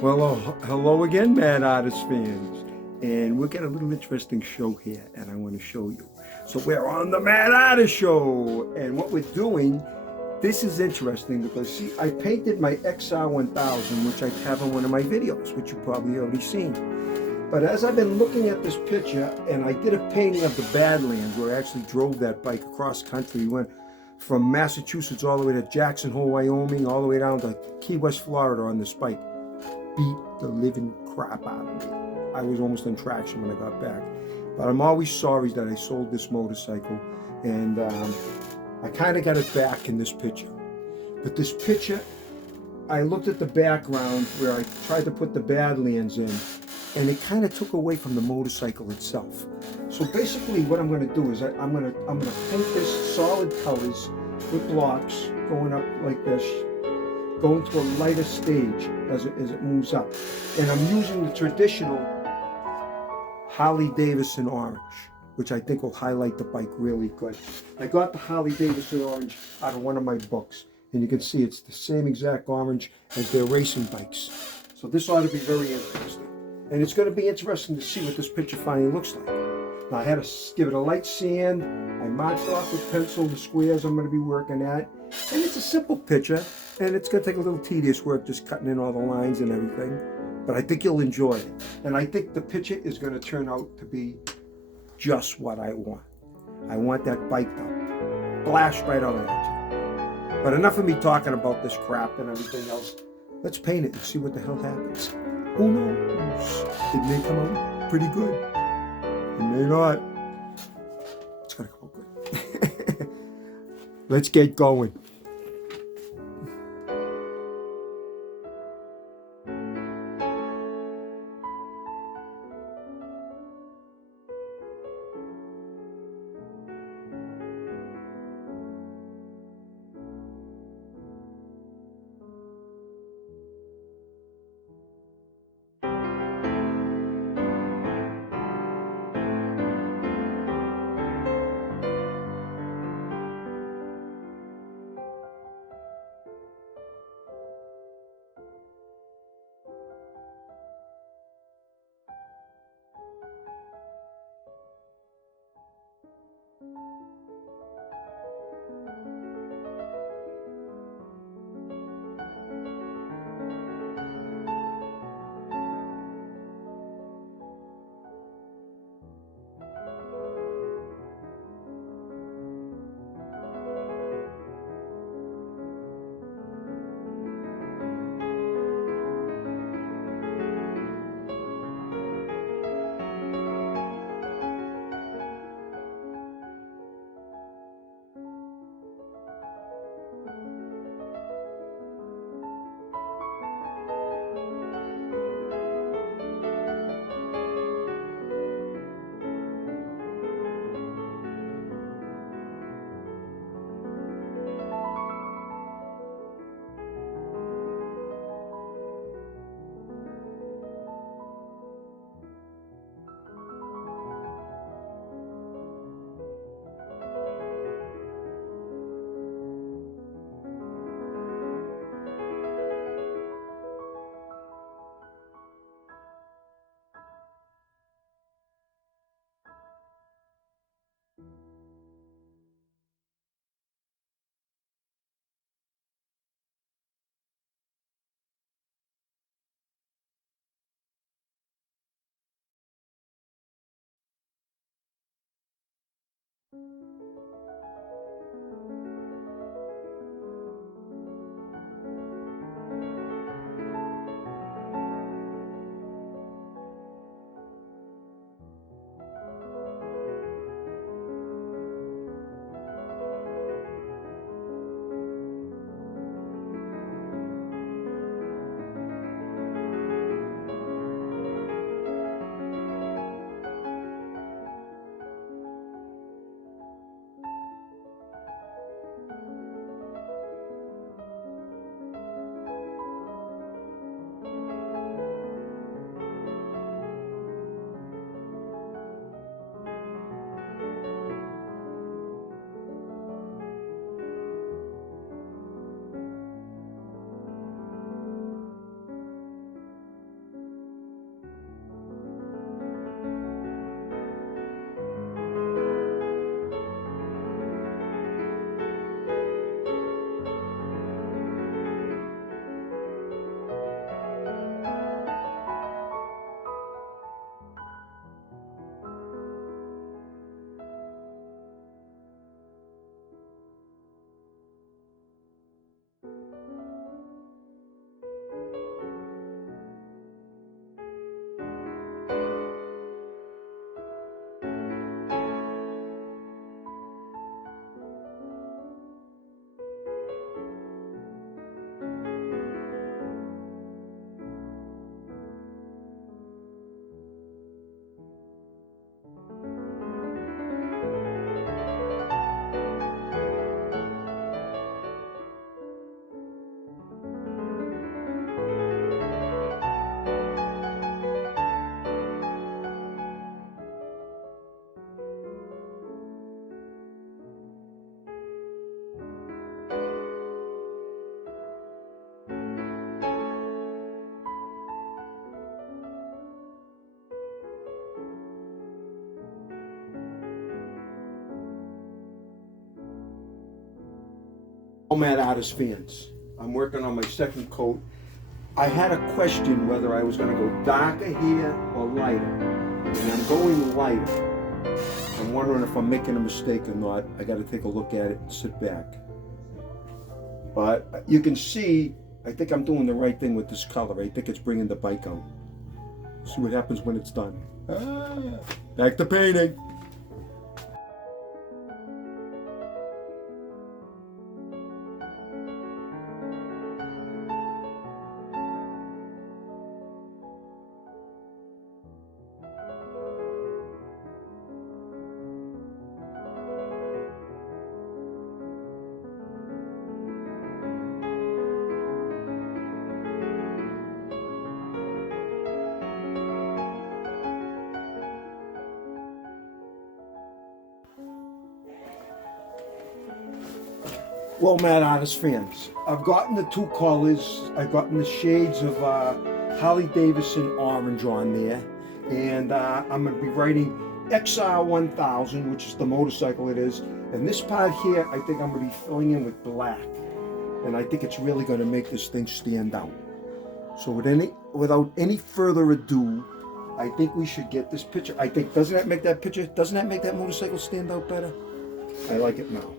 Well, hello again, Mad Artist fans. And we've got a little interesting show here, and I want to show you. So we're on the Mad Artist Show, and what we're doing, this is interesting because, see, I painted my XR1000, which I have in one of my videos, which you've probably already seen. But as I've been looking at this picture, and I did a painting of the Badlands, where I actually drove that bike across country, went from Massachusetts all the way to Jackson Hole, Wyoming, all the way down to Key West, Florida on this bike. Beat the living crap out of me. I was almost in traction when I got back. But I'm always sorry that I sold this motorcycle, and I kind of got it back in this picture. But this picture, I looked at the background where I tried to put the Badlands in, and it kind of took away from the motorcycle itself. So basically what I'm going to do is I'm going to paint this solid colors with blocks going up like this, going to a lighter stage as it moves up. And I'm using the traditional Harley Davidson orange, which I think will highlight the bike really good. I got the Harley Davidson orange out of one of my books, and you can see it's the same exact orange as their racing bikes. So this ought to be very interesting. And it's going to be interesting to see what this picture finally looks like. Now I had to give it a light sand. I marked off with pencil the squares I'm going to be working at. And it's a simple picture, and it's going to take a little tedious work just cutting in all the lines and everything. But I think you'll enjoy it. And I think the picture is going to turn out to be just what I want. I want that bike to blast right out of it. But enough of me talking about this crap and everything else. Let's paint it and see what the hell happens. Who knows? It may come out pretty good. It may not. It's going to come out good. Let's get going. Mad Artist fans, I'm working on my second coat. I had a question whether I was going to go darker here or lighter, and I'm going lighter. I'm wondering if I'm making a mistake or not. I got to take a look at it and sit back. But you can see, I think I'm doing the right thing with this color. I think it's bringing the bike out. See what happens when it's done. Back to painting. Well, Mad Artist fans, I've gotten the two colors. I've gotten the shades of Harley Davidson orange on there. And I'm going to be writing XR 1000, which is the motorcycle it is. And this part here, I think I'm going to be filling in with black. And I think it's really going to make this thing stand out. So without any further ado, I think we should get this picture. I think, doesn't that make that motorcycle stand out better? I like it now.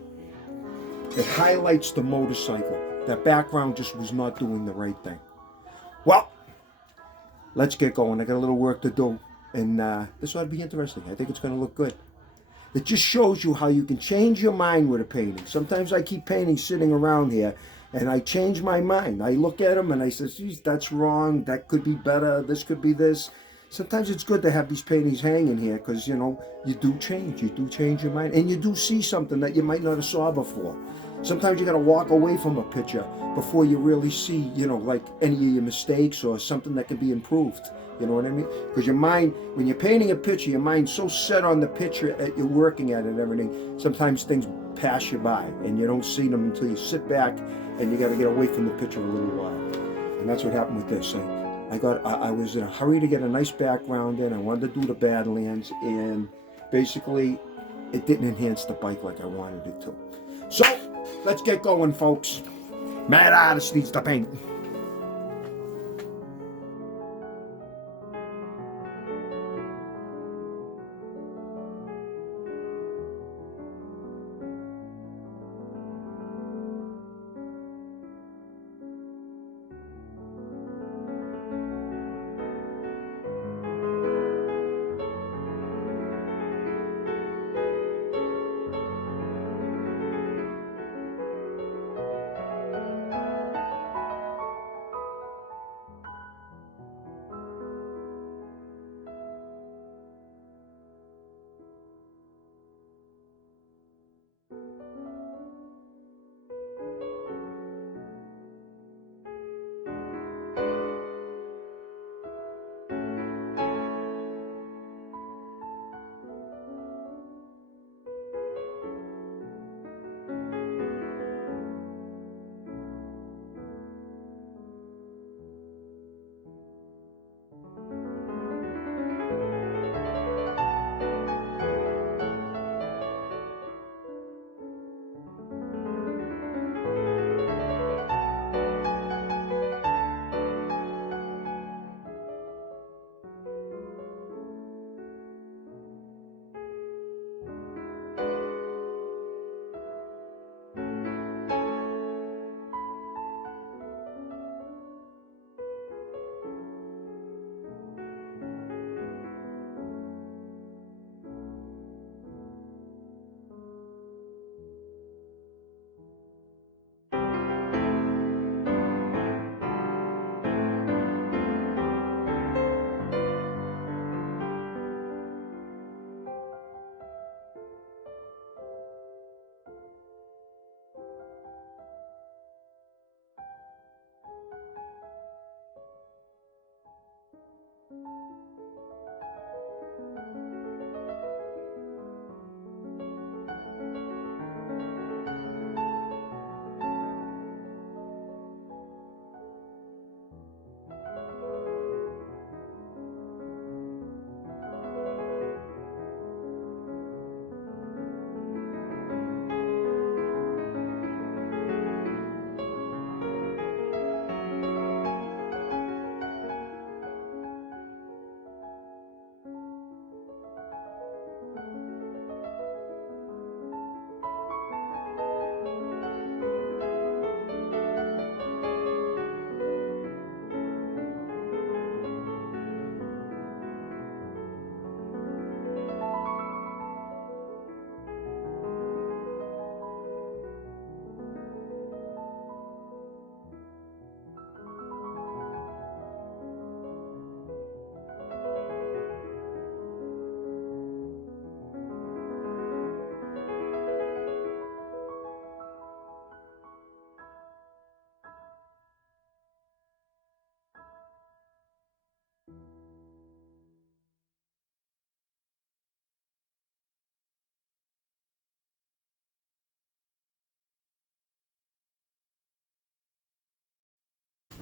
It highlights the motorcycle. That background just was not doing the right thing. Well, let's get going. I got a little work to do, and this ought to be interesting. I think it's going to look good. It just shows you how you can change your mind with a painting. Sometimes I keep paintings sitting around here, and I change my mind. I look at them, and I say, geez, that's wrong. That could be better. This could be this. Sometimes it's good to have these paintings hanging here because, you know, you do change. You do change your mind, and you do see something that you might not have saw before. Sometimes you got to walk away from a picture before you really see, you know, like any of your mistakes or something that can be improved. You know what I mean? Because your mind, when you're painting a picture, your mind's so set on the picture that you're working at it and everything. Sometimes things pass you by and you don't see them until you sit back and you got to get away from the picture a little while. And that's what happened with this. I was in a hurry to get a nice background in. I wanted to do the Badlands, and basically it didn't enhance the bike like I wanted it to. So let's get going, folks. Mad Artist needs to paint.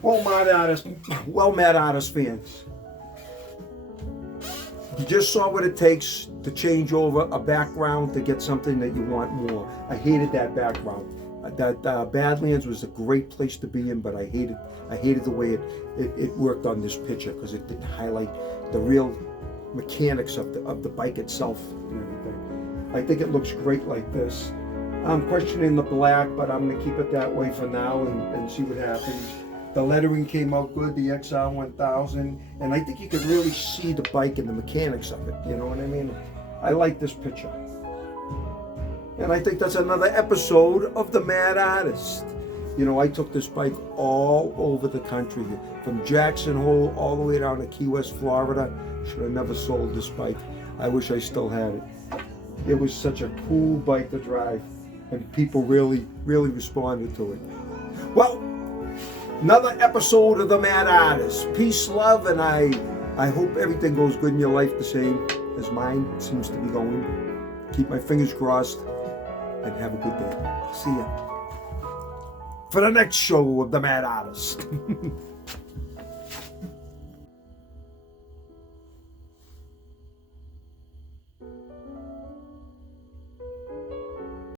Mad Artist fans, you just saw what it takes to change over a background to get something that you want more. I hated that background. That Badlands was a great place to be in, but I hated the way it worked on this picture because it didn't highlight the real mechanics of the bike itself and everything. I think it looks great like this. I'm questioning the black, but I'm gonna keep it that way for now and see what happens. The lettering came out good, the XR1000, and I think you could really see the bike and the mechanics of it, you know what I mean? I like this picture. And I think that's another episode of The Mad Artist. You know, I took this bike all over the country, from Jackson Hole all the way down to Key West, Florida. Should have never sold this bike. I wish I still had it. It was such a cool bike to drive, and people really, really responded to it. Well, another episode of The Mad Artist. Peace, love, and I hope everything goes good in your life the same as mine seems to be going. Keep my fingers crossed, and have a good day. See ya for the next show of The Mad Artist.